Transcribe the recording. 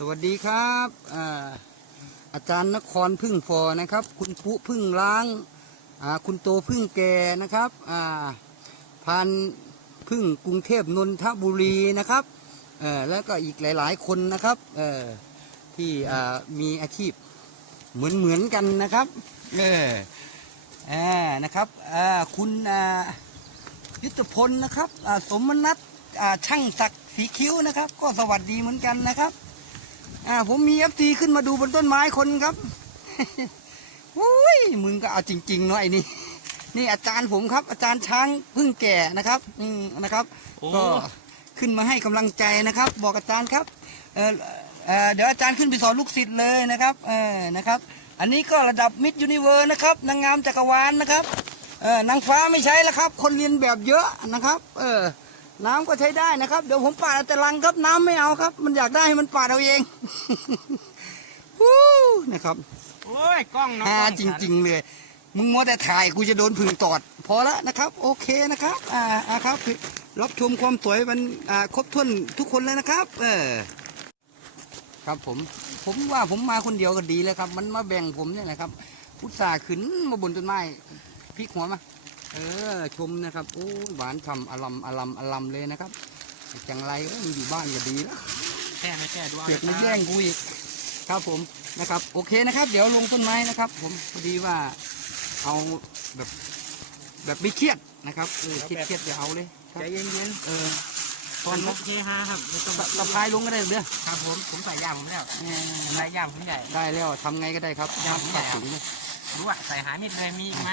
สวัสดีครับอาอาจารย์นครพึ่งฟอนะครับ คุณปุพึ่งล้างอ่าคุณโตพึ่งแกนะครับอ่าพันพึ่งกรุงเทพนนทบุรีนะครับเออแล้วก็อีกหลาย ๆ คนนะครับเออที่อ่ามีอาชีพเหมือนเหมือนๆกันนะครับเอออ่านะครับอ่าคุณอ่ายุทธพลนะครับอ่าสมนัทอ่าช่างศักดิ์สีคิ้วนะครับ ก็สวัสดีเหมือนกันนะครับ อ่าผมมีเอฟซีขึ้นมาดูบนต้นไม้คนครับอุ้ยมึงก็เอาจริงๆเนาะไอ้นี่นี่อาจารย์ผมครับ อาจารย์ช้างเพึ่งแก่นะครับอืมนะครับโอ้ก็ขึ้นมาให้กำลังใจนะครับ บอกอาจารย์ครับเออเออเดี๋ยวอาจารย์ขึ้นไปสอนลูกศิษย์เลยนะครับเออนะครับ อันนี้ก็ระดับมิดยูนิเวอร์นะครับนางงามจักรวาลนะครับเออนางฟ้าไม่ใช้แล้วครับ คนเรียนแบบเยอะนะครับ เออ น้ำก็ใช้ได้นะครับ เดี๋ยวผมปาดเอาแต่ลังครับน้ำไม่เอาครับ มันอยากได้ให้มันปาดเอาเองฮู้นะครับโอ้ยกล้องเนาะฮาจริง ๆ เลย มึงมัวแต่ถ่ายกูจะโดนผึ่งตอด พอละนะครับ โอเคนะครับ อ่าอ่าครับรับชมความสวยมันอ่าครบถ้วนทุกคนเลยนะครับ เออ ครับผม ผมว่าผมมาคนเดียวก็ดีแล้วครับ มันมาแบ่งผมเนี่ยแหละครับอุตส่าห์ขึ้นมาบนต้นไม้พลิกหัวมา เออชมนะครับโอ้ยหวานฉ่ำอลัมอลัมอลัมเลยนะครับจังไรเอ้ยมึงอยู่บ้านก็ดีแล้วแค่ไม่แค่ดูเอาเก็บมาแย่งกูอีกครับผมนะครับ โอเคนะครับ เดี๋ยวลงต้นไม้นะครับ ผมพอดีว่าเอาแบบแบบไม่เครียดนะครับเออเครียดเครียดอย่าเอาเลยครับใจเย็นเออๆตอนนกเฮฮาครับไม่ต้องสะพายลงก็ได้เด้อครับผมผมใส่ย่างผมแล้วเออใส่ย่างผมใหญ่ได้แล้วทำไงก็ได้ครับยังตัดสินเลยดูอะใส่หามิดเลยมีอีกไหม